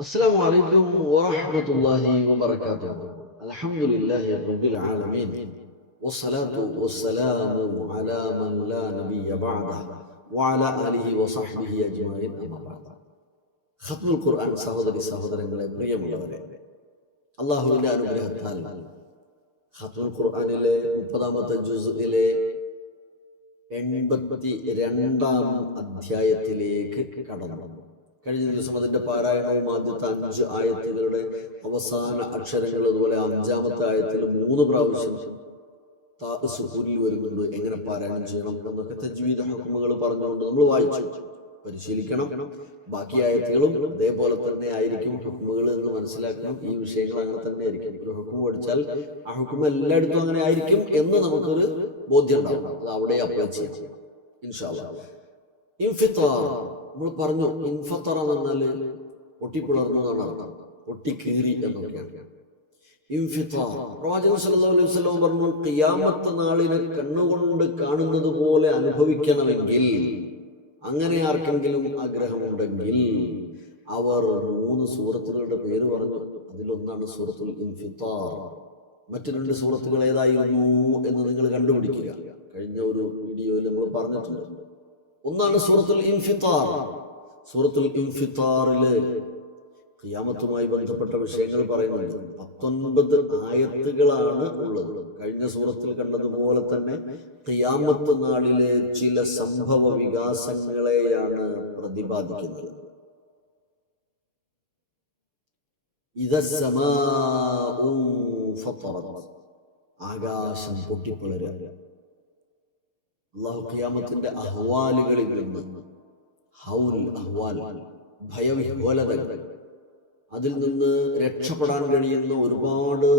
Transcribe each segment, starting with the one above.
السلام عليكم ورحمة الله وبركاته. الحمد لله رب العالمين، والصلاة والسلام على من لا نبي بعده وعلى آله وصحبه أجمعين. أما بعد. ഖത്മുൽ ഖുർആൻ സഹോദരങ്ങളെ, പ്രിയമുള്ളവരെ, അള്ളാഹുവിന്റെ അനുഗ്രഹത്താൽ ഖത്മുൽ ഖുർആനിലെ 30-ാമത്തെ ജുസ്ഇലെ 82-ാം അധ്യായത്തിലേക്ക് കടന്നു. കഴിഞ്ഞ ദിവസം അതിന്റെ പാരായണവും ആദ്യത്തെ 5 ആയത്തുകളുടെ അവസാന അക്ഷരങ്ങൾ, അതുപോലെ 5-ാമത്തെ ആയത്തിൽ 3 പ്രാവശ്യം താ സുക്കൂനിൽ വരുന്നുണ്ട്. എങ്ങനെ പാരായണം ചെയ്യണം എന്നൊക്കെ തജ്വീദ് ഹുക്മുകൾ പറഞ്ഞുകൊണ്ട് നമ്മൾ വായിച്ചു, പരിശീലിക്കണം. ബാക്കി ആയത്തുകളും അതേപോലെ തന്നെ ആയിരിക്കും ഹുക്മുകൾ എന്ന് മനസ്സിലാക്കണം. ഈ വിഷയങ്ങൾ അങ്ങനെ തന്നെ ആയിരിക്കും. ഒരു ഹുക്മ പഠിച്ചാൽ ആ ഹുക്മ എല്ലായിടത്തും അങ്ങനെ ആയിരിക്കും എന്ന് നമുക്കൊരു ബോധ്യം ഉണ്ടാവും. അത് അവിടെ അപ്ലൈ ചെയ്യാം ഇൻഷാ അല്ലാഹ്. ഇൻഫിത്താർ നമ്മൾ പറഞ്ഞു. ഇൻഫത്തറ എന്ന് പറഞ്ഞാൽ പൊട്ടിപ്പിളർന്നു എന്നാണ് അർത്ഥം, പൊട്ടിക്കീറി എന്നൊക്കെയാണ്. ഇൻഫിത്താർ, പ്രവാചകൻ സല്ലല്ലാഹു അലൈഹി വസല്ലം പറഞ്ഞു, ഖിയാമത്ത് നാളിനെ കണ്ണുകൊണ്ട് കാണുന്നത് പോലെ അനുഭവിക്കണമെങ്കിൽ, അങ്ങനെ ആർക്കെങ്കിലും ആഗ്രഹമുണ്ടെങ്കിൽ, അവർ 3 സൂറത്തുകളുടെ പേര് പറഞ്ഞു. അതിലൊന്നാണ് സൂറത്തുൽ ഇൻഫിത്താർ. മറ്റു 2 സൂറത്തുകൾ ഏതായിരുന്നു എന്ന് നിങ്ങൾ കണ്ടുപിടിക്കുക. കഴിഞ്ഞ ഒരു വീഡിയോയിൽ നമ്മൾ പറഞ്ഞിട്ടുണ്ട്. ഒന്നാണ് സൂറത്തുൽ ഇൻഫിത്താർ. സൂറത്തുൽ ഇൻഫിത്താറില് ഖിയാമത്തുമായി ബന്ധപ്പെട്ട വിഷയങ്ങൾ പറയുന്നുണ്ട്. 19 ആയത്തുകളാണ് ഉള്ളത്. കഴിഞ്ഞ സൂറത്തിൽ കണ്ടതുപോലെ തന്നെ ഖിയാമത്ത് നാളിലെ ചില സംഭവ വികാസങ്ങളെയാണ് പ്രതിപാദിക്കുന്നത്. ഇദസ്സമാഉ ഫത്തറത്, ആകാശം പൊട്ടിപ്പിളരുക. അല്ലാഹു ഖിയാമത്തിന്റെ അഹ്വാലുകളിൽ നിന്ന്, ഹൗൽ അഹ്വാൽ, ഭയവിഹ്വലതകൾ, അതിൽ നിന്ന് രക്ഷപ്പെടാൻ കഴിയുന്ന ഒരുപാട്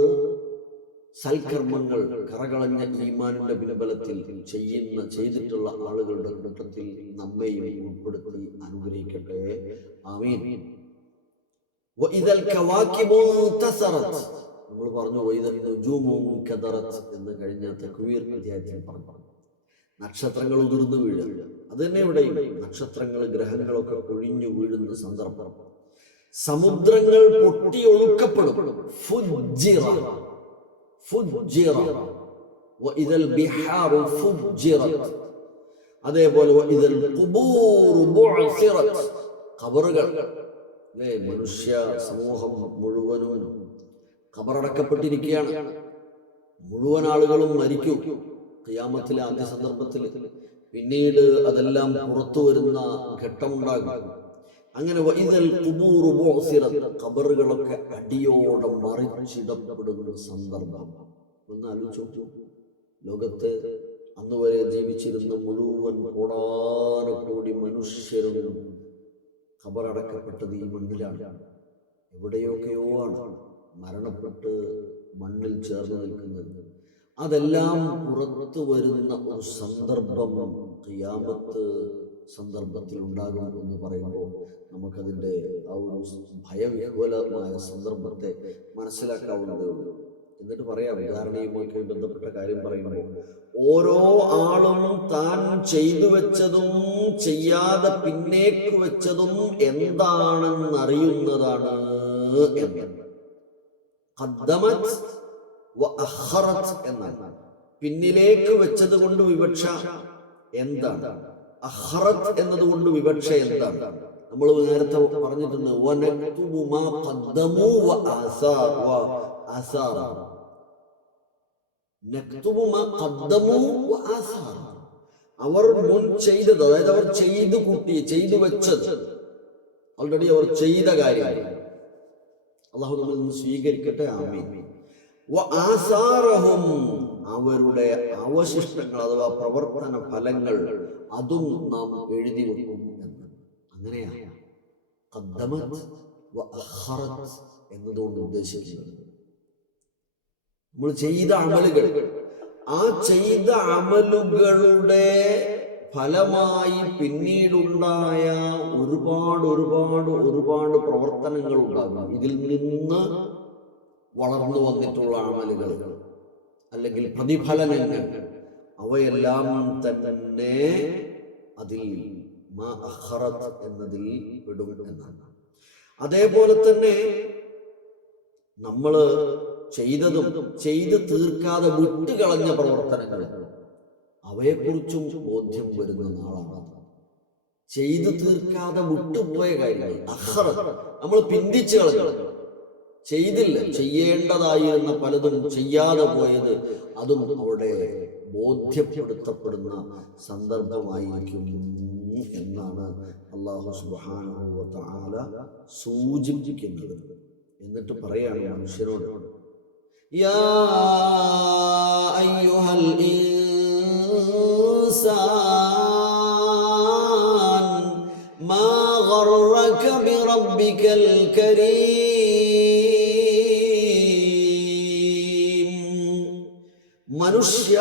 സൽക്കർമ്മങ്ങൾ കറകളഞ്ഞ ഈമാനിന്റെ പിൻബലത്തിൽ ചെയ്തിട്ടുള്ള ആളുകളുടെ കൂട്ടത്തിൽ നമ്മെയും ഉൾപ്പെടുത്തി അനുഗ്രഹിക്കട്ടെ. ആമീൻ. വഇദൽ കവാകിബു തസറത്, നമ്മൾ പറഞ്ഞു വഇദൽ നുജൂമു കദറത് എന്ന് കഴിഞ്ഞ തക്വീർ അധ്യായത്തിൽ പറഞ്ഞു. നക്ഷത്രങ്ങൾ ഉതിർന്നു വീഴുക. അത് തന്നെ ഇവിടെയും നക്ഷത്രങ്ങൾ, ഗ്രഹങ്ങളൊക്കെ ഒഴിഞ്ഞു വീഴുന്ന സന്ദർഭം. സമുദ്രങ്ങൾ പൊട്ടിയൊഴുക്കപ്പെടും. ഫുജ്ജിറ, ഫുജ്ജിറ. വഇദൽ ബിഹാറു ഫുജ്ജിറത്. അതേപോലെ വഇദൽ ഖുബൂറു ബുഅസിറത്, ഖബറുകൾ, മനുഷ്യ സമൂഹം മുഴുവനും ഖബറടക്കപ്പെട്ടിരിക്കുകയാണ്. മുഴുവൻ ആളുകളും മരിക്കും ഖിയാമത്തിലെ ആദ്യ സന്ദർഭത്തിൽ. പിന്നീട് അതെല്ലാം പുറത്തു വരുന്ന ഘട്ടമുണ്ടാകും. അങ്ങനെ വഇദൽ ഖുബൂറു ബുഅസിറത്, ഖബറുകളൊക്കെ അടിയോടെ മറിച്ചിടപ്പെടുന്ന സന്ദർഭം. ഒന്ന് ആലോചിച്ചു. ലോകത്ത് അന്ന് വരെ ജീവിച്ചിരുന്ന മുഴുവൻ കോടാനുകോടി മനുഷ്യരും ഖബറടക്കപ്പെട്ടത് ഈ മണ്ണിലാണ്. എവിടെയൊക്കെയോ ആണ് മരണപ്പെട്ട് മണ്ണിൽ ചേർന്ന് നിൽക്കുന്നത്. അതെല്ലാം പുറത്തു വരുന്ന ഒരു സന്ദർഭം ഖിയാമത്ത് സന്ദർഭത്തിൽ ഉണ്ടാകും എന്ന് പറയുമ്പോൾ നമുക്കതിൻ്റെ ആ ഒരു ഭയവിഹ്വലമായ സന്ദർഭത്തെ മനസ്സിലാക്കാവുന്നതേ ഉള്ളൂ. എന്നിട്ട് പറയാം, വിചാരണയുമായി ബന്ധപ്പെട്ട കാര്യം പറയുമ്പോൾ, ഓരോ ആളും താൻ ചെയ്തു വെച്ചതും ചെയ്യാതെ പിന്നേക്ക് വെച്ചതും എന്താണെന്നറിയുന്നതാണ് എന്ന്. ഖദ്ദമത് വ അഖറത് എന്നാണ്. പിന്നിലേക്ക് വെച്ചത് കൊണ്ട് വിവക്ഷ എന്താണ്? അഖറത് എന്നതുകൊണ്ട് വിവക്ഷ എന്താണ്? നമ്മൾ നേരത്തെ പറഞ്ഞിട്ടുണ്ട്. വനക്തുബു മാ ഖദ്ദമു വ ആസാർ വ ആസാർ. നക്തുബു മാ ഖദ്ദമു വ ആസാർ, അവർ മുൻ ചെയ്തത്, അതായത് അവർ ചെയ്തു കൂട്ടി, ചെയ്തു വെച്ചത്, ഓൾറെഡി അവർ ചെയ്ത കാര്യം. അല്ലാഹു നമ്മിൽ നിന്ന് സ്വീകരിക്കട്ടെ. ആമീൻ. വ ആസാറഹും, അവരുടെ അവശിഷ്ടങ്ങൾ അഥവാ പ്രവർത്തന ഫലങ്ങൾ, അതും നാം എഴുതി വെക്കും എന്ന്. അങ്ങനെയാണ് ഖദ്ദമത് വ അഖറത് എന്നതുകൊണ്ട് ഉദ്ദേശിക്കുന്നത്. നമ്മൾ ചെയ്ത അമലുകൾ, ആ ചെയ്ത അമലുകളുടെ ഫലമായി പിന്നീടുണ്ടായ ഒരുപാട് ഒരുപാട് ഒരുപാട് പ്രവർത്തനങ്ങൾ ഉണ്ടാകും. ഇതിൽ നിന്ന് വളർന്നു വന്നിട്ടുള്ള അമലുകൾ അല്ലെങ്കിൽ പ്രതിഫലനങ്ങൾ, അവയെല്ലാം തന്നെ അതിൽ മാ അഖറത് എന്നതിൽ പെടും എന്നാണ്. അതേപോലെ തന്നെ നമ്മൾ ചെയ്തതും ചെയ്ത് തീർക്കാതെ വിട്ടുകളഞ്ഞ പ്രവർത്തനങ്ങൾ, അവയെക്കുറിച്ചും ബോധ്യം വരുന്ന നാളാണ്. ചെയ്തു തീർക്കാതെ വിട്ടുപോയ കാര്യങ്ങൾ, നമ്മൾ പിന്തിച്ചു കളഞ്ഞു, ചെയ്തില്ല, ചെയ്യേണ്ടതായിരുന്ന പലതും ചെയ്യാതെ പോയത്, അതും അവിടെ ബോധ്യപ്പെടുത്തപ്പെടുന്ന സന്ദർഭമായിരിക്കും എന്നാണ് അല്ലാഹു സുബ്ഹാനഹു വ തആല സൂചിപ്പിക്കുന്നത്. എന്നിട്ട് പറയാണ് മനുഷ്യരോട്, യാ അയ്യുഹൽ ഇൻസാൻ മാ ഗർറക ബിറബ്ബികൽ കരീം. മനുഷ്യ,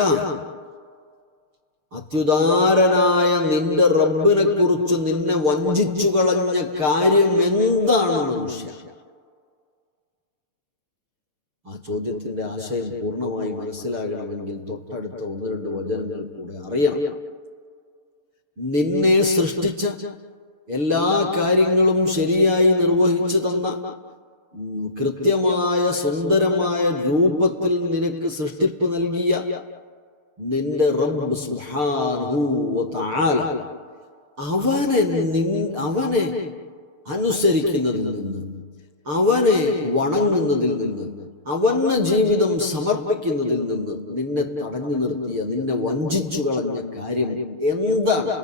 അത്യുദാരനായ നിന്റെ റബ്ബിനെ കുറിച്ച് നിന്നെ വഞ്ചിച്ചു കളഞ്ഞ കാര്യം എന്താണ് മനുഷ്യ? ആ ചോദ്യത്തിന്റെ ആശയം പൂർണ്ണമായി മനസ്സിലാകണമെങ്കിൽ തൊട്ടടുത്ത 1-2 വചനങ്ങൾ കൂടെ അറിയണം. നിന്നെ സൃഷ്ടിച്ച, എല്ലാ കാര്യങ്ങളും ശരിയായി നിർവഹിച്ചു തന്ന, കൃത്യമായ സുന്ദരമായ രൂപത്തിൽ നിനക്ക് സൃഷ്ടിപ്പ് നൽകിയ നിന്റെ റബ്ബ് സുബ്ഹാനഹു വ തആല, അവനെ അനുസരിക്കുന്നതിൽ നിന്ന്, അവനെ വണങ്ങുന്നതിൽ നിന്ന്, അവന് ജീവിതം സമർപ്പിക്കുന്നതിൽ നിന്ന് നിന്നെ തടഞ്ഞു നിർത്തിയ, നിന്നെ വഞ്ചിച്ചു കളഞ്ഞ കാര്യം എന്താണ്?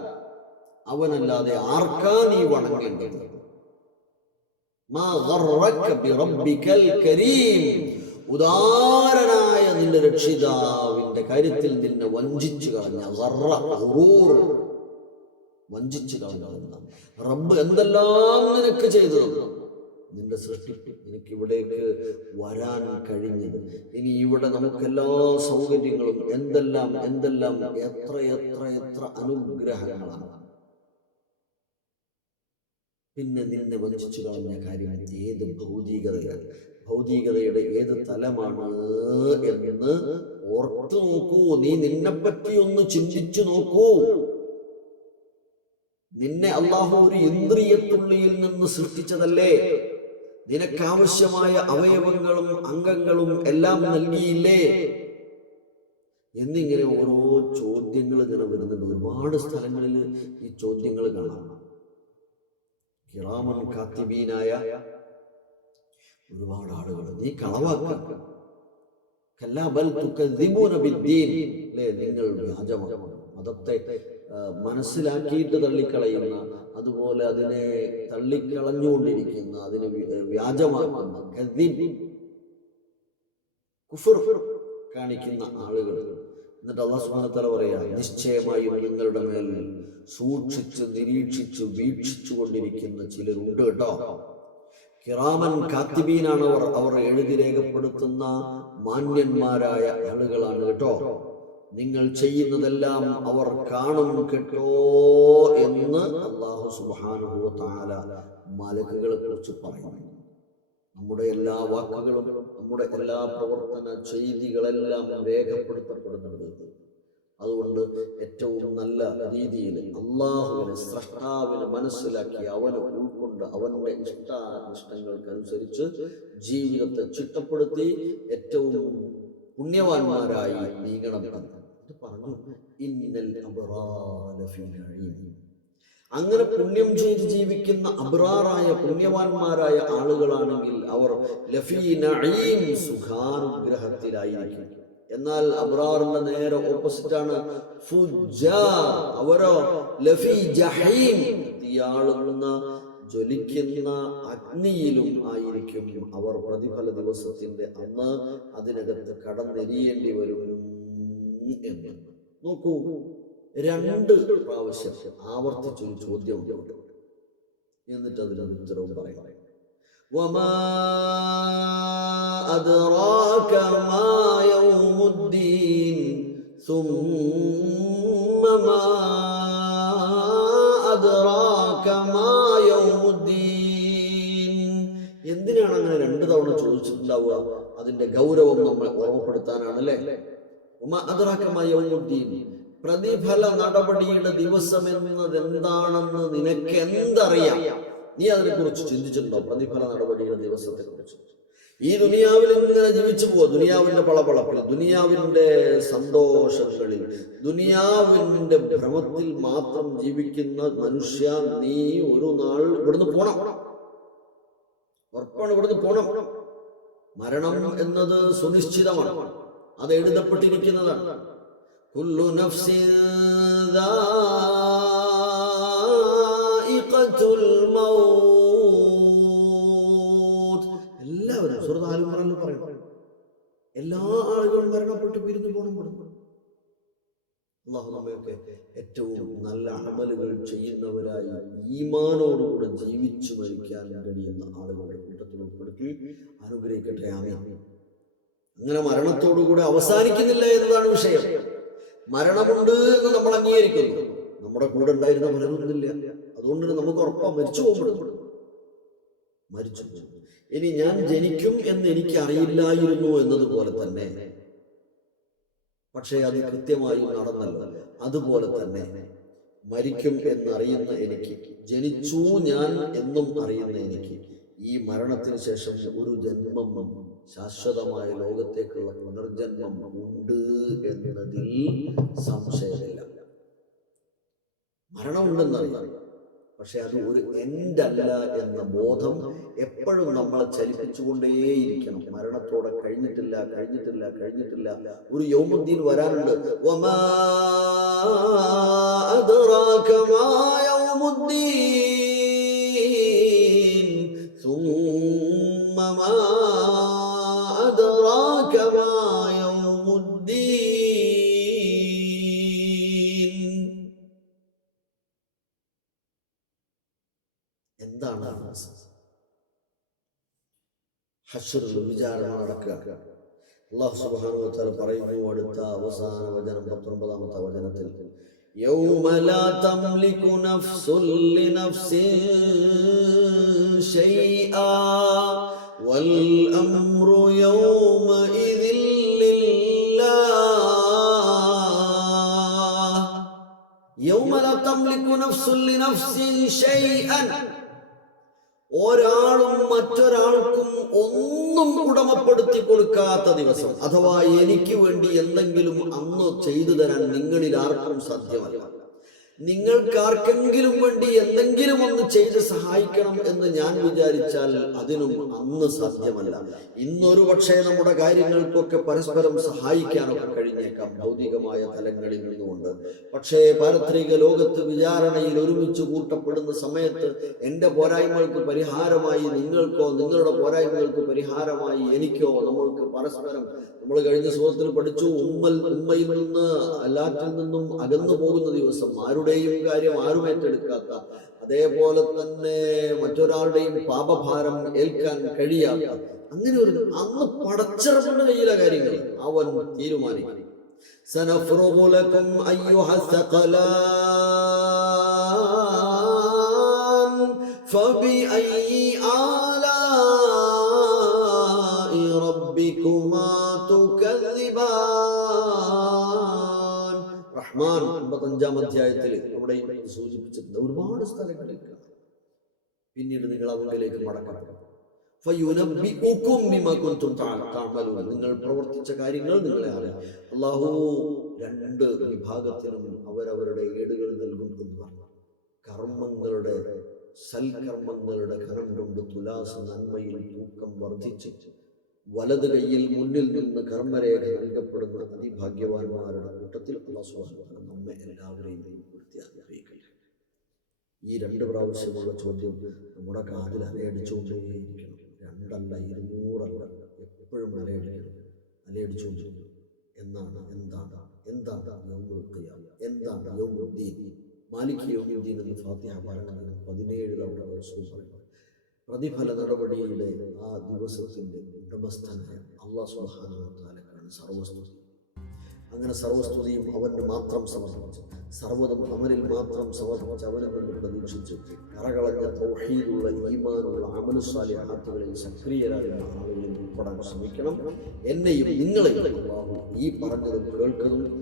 അവനല്ലാതെ ആർക്കാ നീ വണങ്ങേണ്ടത്? മാ ഗർറക ബിറബ്ബികൽ കരീം. ഉദാരനായ നിന്റെ രക്ഷിതാവിന്റെ കാര്യത്തിൽ നിന്നെ വഞ്ചിച്ചു കളഞ്ഞ, വഞ്ചിച്ചു കളഞ്ഞ റബ്ബ് എന്തെല്ലാം നിനക്ക് ചെയ്തു തന്നു. നിന്റെ സൃഷ്ടിപ്പ്, നിനക്ക് ഇവിടേക്ക് വരാൻ കഴിഞ്ഞത്, ഇനി ഇവിടെ നമുക്കെല്ലാ സൗകര്യങ്ങളും, എന്തെല്ലാം എന്തെല്ലാം, എത്ര എത്ര എത്ര അനുഗ്രഹങ്ങളാണ്. പിന്നെ നിന്നെ വഞ്ചിച്ചു കളഞ്ഞ കാര്യം ഏത് ഭൗതികതയാണ്, ഭൗതികതയുടെ ഏത് തലമാണ് എന്ന് ഓർത്തു നോക്കൂ. നീ നിന്നെപ്പറ്റി ഒന്ന് ചിന്തിച്ചു നോക്കൂ. നിന്നെ അല്ലാഹു ഒരു ഇന്ദ്രിയത്തുള്ളിയിൽ നിന്ന് സൃഷ്ടിച്ചതല്ലേ? നിനക്കാവശ്യമായ അവയവങ്ങളും അംഗങ്ങളും എല്ലാം നൽകിയില്ലേ? എന്നിങ്ങനെ ഓരോ ചോദ്യങ്ങൾ ഇങ്ങനെ വരുന്നുണ്ട്. ഒരുപാട് സ്ഥലങ്ങളിൽ ഈ ചോദ്യങ്ങൾ കാണാം. കിറാമൻ കാത്തിബീനായ ഒരുപാട് ആളുകൾ, നീ കളവാക്കുക, നിങ്ങൾ വ്യാജമാണ്, മതത്തെ മനസ്സിലാക്കിയിട്ട് തള്ളിക്കളയുന്ന, അതുപോലെ അതിനെ തള്ളിക്കളഞ്ഞുകൊണ്ടിരിക്കുന്ന, അതിനെ വ്യാജമാക്കുന്ന, കുഫർ കാണിക്കുന്ന ആളുകൾ. എന്നിട്ട് അല്ലാഹു സുബ്ഹാനഹു വ തആല പറയാ, നിശ്ചയമായും നിങ്ങളുടെ മേൽ സൂക്ഷിച്ച് നിരീക്ഷിച്ച് വീക്ഷിച്ചു കൊണ്ടിരിക്കുന്ന ചിലരുണ്ട് കേട്ടോ. കിറാമൻ കാത്തിബീനാണ് അവർ എഴുതി രേഖപ്പെടുത്തുന്ന മാന്യന്മാരായ ആളുകളാണ് കേട്ടോ. നിങ്ങൾ ചെയ്യുന്നതെല്ലാം അവർ കാണും കേട്ടോ എന്ന് അല്ലാഹു സുബ്ഹാനഹു വ തആല മലക്കുകളെ കുറിച്ച് പറയുന്നു. നമ്മുടെ എല്ലാ വാക്കുകളും, നമ്മുടെ എല്ലാ പ്രവർത്തന ചെയ്തികളെല്ലാം രേഖപ്പെടുത്തപ്പെടുന്നുണ്ട്. അതുകൊണ്ട് ഏറ്റവും നല്ല രീതിയിൽ അള്ളാഹുവിനെ, സ്രഷ്ടാവിനെ മനസ്സിലാക്കി അവനെ ഉൾക്കൊണ്ട് അവന്റെ ഇഷ്ടാനിഷ്ടങ്ങൾക്കനുസരിച്ച് ജീവിതത്തെ ചിട്ടപ്പെടുത്തി ഏറ്റവും പുണ്യവാന്മാരായി നീങ്ങണം എന്ന് പറഞ്ഞു. ഇന്നൽ അബ്റാറ ലഫീ നഈം. അങ്ങനെ പുണ്യം ചെയ്ത് ജീവിക്കുന്ന അബ്റാറായ പുണ്യവാന്മാരായ ആളുകളാണെങ്കിൽ അവർ ലഫീ നഈം, സുഖാനുഗ്രഹത്തിലായിരിക്കും. എന്നാൽ അബ്റാറിന്റെ നേരെ ഓപ്പോസിറ്റ് ആണ് ഫുജ്ജാർ. അവരോ ലഫീ ജഹീം, തീയാളുന്ന ജ്വലിക്കുന്ന അഗ്നിയിലും ആയിരിക്കും അവർ. പ്രതിഫല ദിവസത്തിന്റെ അന്ന് അതിനകത്ത് കടന്നെരിയേണ്ടി വരും എന്ന്. നോക്കൂ, 2 പ്രാവശ്യം ആവർത്തിച്ചൊരു ചോദ്യം ഉണ്ട്. എന്നിട്ട് അതിന് ഉത്തരവും പറയാം. വമാ അദ്റാക മാ യൗമുദ്ദീൻ സുമ്മ മാ അദ്റാക മാ യൗമുദ്ദീൻ. എന്തിനാണ് അങ്ങനെ 2 തവണ ചോദിച്ചിട്ടുണ്ടാവുക? അതിന്റെ ഗൗരവം നമ്മൾ ഓർമ്മപ്പെടുത്താനാണല്ലേ. വമാ അദ്റാക മാ യൗമുദ്ദീൻ, പ്രതിഫല നടപടിയുടെ ദിവസം എന്നത് എന്താണെന്ന് നിനക്ക് എന്തറിയാം? നീ അതിനെക്കുറിച്ച് ചിന്തിച്ചിട്ടുണ്ടോ? പ്രതിഫല നടപടിയുടെ ദിവസത്തെ കുറിച്ച്. ഈ ദുനിയാവിൽ ഇങ്ങനെ ജീവിച്ചു പോവുക, ദുനിയാവിന്റെ പളപളപ്പിൽ, ദുനിയാവിന്റെ സന്തോഷങ്ങളിൽ, ദുനിയാവിന്റെ ഭ്രമത്തിൽ മാത്രം ജീവിക്കുന്ന മനുഷ്യ, നീ ഒരു നാൾ ഇവിടുന്ന് പോണം. ഉറപ്പാണ്, ഇവിടുന്ന് പോണം. മരണം എന്നത് സുനിശ്ചിതമാണ്, അത് എഴുതപ്പെട്ടിരിക്കുന്നതാണ്. കുല്ലു നഫ്സിൻ ദാഇഖത്തുൽ മൗത്ത്. എല്ലാവരും സൂറത്ത് ആൽ ഇംറാനിൽ പറയുന്നു, എല്ലാ ആളുകളും മരണപ്പെട്ട് പിരിഞ്ഞു പോകണം. അല്ലാഹു നമ്മയൊക്കെ ഏറ്റവും നല്ല അമലുകൾ ചെയ്യുന്നവരായി ഈമാനോടുകൂടെ ജീവിച്ചു മരിക്കാൻ കഴിയുന്ന ആളുകളുടെ കൂട്ടത്തിൽ ഉൾപ്പെടുത്തി അനുഗ്രഹിക്കട്ടെ. ആമീൻ. അങ്ങനെ മരണത്തോടുകൂടെ അവസാനിക്കുന്നില്ല എന്നതാണ് വിഷയം. മരണമുണ്ട് എന്ന് നമ്മൾ അംഗീകരിക്കുന്നു. നമ്മുടെ കൂടെ ഉണ്ടായിരുന്ന മരണമൊന്നുമില്ല, അതുകൊണ്ട് നമുക്ക് ഉറപ്പാണ് മരിച്ചു പോകും. മരിച്ചു. ഇനി ഞാൻ ജനിക്കും എന്ന് എനിക്ക് അറിയില്ലായിരുന്നു എന്നതുപോലെ തന്നെ, പക്ഷേ അത് കൃത്യമായി നടന്നല്ലോ. അതുപോലെ തന്നെ മരിക്കും എന്നറിയുന്ന എനിക്ക്, ജനിച്ചു ഞാൻ എന്നും അറിയുന്ന എനിക്ക്, ഈ മരണത്തിന് ശേഷം ഒരു ജന്മം, ശാശ്വതമായ ലോകത്തേക്കുള്ള പുനർജന്മം ഉണ്ട് എന്നതിൽ സംശയമില്ല. മരണമുണ്ടെന്നറിയാം, പക്ഷെ അത് ഒരു എൻഡല്ല എന്ന ബോധം എപ്പോഴും നമ്മളെ ചലിപ്പിച്ചുകൊണ്ടേയിരിക്കണം. മരണത്തോടെ കഴിഞ്ഞിട്ടില്ല, കഴിഞ്ഞിട്ടില്ല, കഴിഞ്ഞിട്ടില്ല. ഒരു യൗമുദ്ദീൻ വരാനുണ്ട്. വമാ അദ്റാക മാ യൗമുദ്ദീൻ സുമ്മ മാ അദ്റാക മാ യൗമുദ്ദീൻ. എന്താണ് ഹശ്റുൽ വിചാരണ നടക്കുക? അല്ലാഹു സുബ്ഹാനഹു വ തആല പറയുന്നു അടുത്ത അവസാന വചനം 19ാമത്തെ വചനത്തിൽ, യൗമ ലാ തംലികു നഫ്സുൻ ലിനഫ്സിൻ ശൈആ വൽ അംറു യൗമ ഇദിൻ ലില്ലാഹ്. യൗമ ലാ തംലികു നഫ്സുൻ ലിനഫ്സിൻ ശൈഅൻ. ഒരാളും മറ്റൊരാൾക്കും ഒന്നും ഉടമപ്പെടുത്തി കൊടുക്കാത്ത ദിവസം, അഥവാ എനിക്ക് വേണ്ടി എന്തെങ്കിലും അന്ന് ചെയ്തു തരാൻ നിങ്ങളിൽ ആർക്കും സാധ്യമല്ല. നിങ്ങൾക്ക് ആർക്കെങ്കിലും വേണ്ടി എന്തെങ്കിലും ഒന്ന് ചെയ്ത് സഹായിക്കണം എന്ന് ഞാൻ വിചാരിച്ചാൽ അതിനും അന്ന് സാധ്യമല്ല. ഇന്നൊരു പക്ഷേ നമ്മുടെ കാര്യങ്ങൾക്കൊക്കെ പരസ്പരം സഹായിക്കാനൊക്കെ കഴിഞ്ഞേക്കാം ഭൗതികമായ തലങ്ങളിൽ നിന്നുകൊണ്ട്. പക്ഷേ പാരത്രിക ലോകത്ത് വിചാരണയിൽ ഒരുമിച്ച് കൂട്ടപ്പെടുന്ന സമയത്ത് എൻ്റെ പോരായ്മകൾക്ക് പരിഹാരമായി നിങ്ങൾക്കോ, നിങ്ങളുടെ പോരായ്മകൾക്ക് പരിഹാരമായി എനിക്കോ, നമ്മൾക്ക് പരസ്പരം, നമ്മൾ കഴിഞ്ഞ സുഹൃത്തിൽ പഠിച്ചു, ഉമ്മയിൽ നിന്ന് എല്ലാറ്റിൽ നിന്നും അകന്നു പോകുന്ന ദിവസം, ആരുടെയും കാര്യം ആരും ഏറ്റെടുക്കാത്ത, അതേപോലെ തന്നെ മറ്റൊരാളുടെയും പാപഭാരം ഏൽക്കാൻ കഴിയാത്ത അങ്ങനെ ഒരു അന്ന് പടച്ചിറപ്പിന്റെ കയ്യിലെ കാര്യങ്ങൾ അവൻ തീരുമാനിക്കും. സനഫ്റുഗു ലക്കും അയ്യുഹസ് സഖലാൻ ഫബിഅയ്യി ആലാഇ റബ്ബികുമാ തുകദ്ദിബാൻ. റഹ്മാൻ 55ാം അധ്യായത്തിൽ അവിടെ സൂചിപ്പിച്ചിട്ടുണ്ട്. ഒരുപാട് സ്ഥലങ്ങളിൽ പിന്നീട് നിങ്ങൾ അവങ്കിലേക്ക് മടക്കണം. ഫയുനബ്ബിഉകും ബിമാ കുൻതും തഅമലൂൻ. നിങ്ങൾ പ്രവർത്തിച്ച കാര്യങ്ങൾ നിങ്ങളെ അറിയാം. അല്ലാഹു രണ്ട് വിഭാഗത്തിനും അവരവരുടെ ഏടുകൾ നൽകും എന്ന് പറഞ്ഞു. കർമ്മങ്ങളുടെ, സൽക്കർമ്മങ്ങളുടെ കനം കൊണ്ട് തുലാസ് നന്മയിൽ തൂക്കം വർദ്ധിച്ച് വലത് കൈയിൽ മുന്നിൽ നിന്ന് കർമ്മരേഖ നൽകപ്പെടുന്ന അതിഭാഗ്യവാന്മാരുടെ കൂട്ടത്തിൽ അല്ലാഹു സുബ്ഹാനഹു വ തആല നമ്മെ എല്ലാവരെയും ഉൾപ്പെടുത്തി അനുഗ്രഹിക്കട്ടെ. ഈ 2 പ്രാവശ്യമുള്ള ചോദ്യം നമ്മുടെ കാതിൽ അലയടിച്ചുകൊണ്ടേയിരിക്കണം. 2 അല്ല, 200 അല്ല, എപ്പോഴും അലയടിച്ചുകൊണ്ടിരിക്കണം. എന്താണ് യൗമുൽ ഖിയാമ, എന്താണ് യൗമുദ്ദീൻ, മാലിക് യൗമുദ്ദീൻ എന്ന് ഫാത്തിഹ പാരായണം 17 തവണ റസൂൽ പറയുന്നു. പ്രതിഫല നടപടിയുടെ ആ ദിവസത്തിന്റെ ഉടമസ്ഥനായ അല്ലാഹു സുബ്ഹാനഹു വ തആലക്കാണ് സർവസ്തുതി. അങ്ങനെ സർവസ്തുതിയും അവന് മാത്രം സമർപ്പിച്ച്, സർവ്വതും അവനിൽ മാത്രം സമർപ്പിച്ച്, അവനിൽ നിന്ന് പ്രതീക്ഷിച്ച് കറകളഞ്ഞ തൗഹീദുള്ള ഈമാനുള്ള അമലു സാലിഹാത്തുകളിൽ സക്രിയരാകുന്ന ആളുകളിൽ ഉൾപ്പെടാൻ ശ്രമിക്കണം. എന്നെയും നിങ്ങളെയും അല്ലാഹു ഈ പറഞ്ഞതും കേൾക്കുന്നതും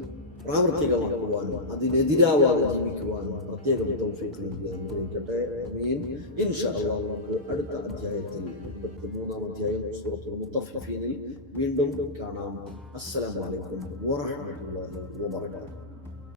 പ്രാവർത്തികമാക്കുവാനും അതിനെതിരാവാതെ ജീവിക്കുവാനും പ്രത്യേകം തൗഫീഖ് നൽകി അനുഗ്രഹിക്കട്ടെ. ആമീൻ. ഇൻഷാ അല്ലാഹ് നമുക്ക് അടുത്ത അധ്യായത്തിൽ 23-ാം അധ്യായം സൂറത്തുൽ മുത്തഫിഫീനിൽ വീണ്ടും കാണാം. അസ്സലാമു അലൈക്കും വറഹ്മത്തുള്ളാഹി വബറകാതുഹു.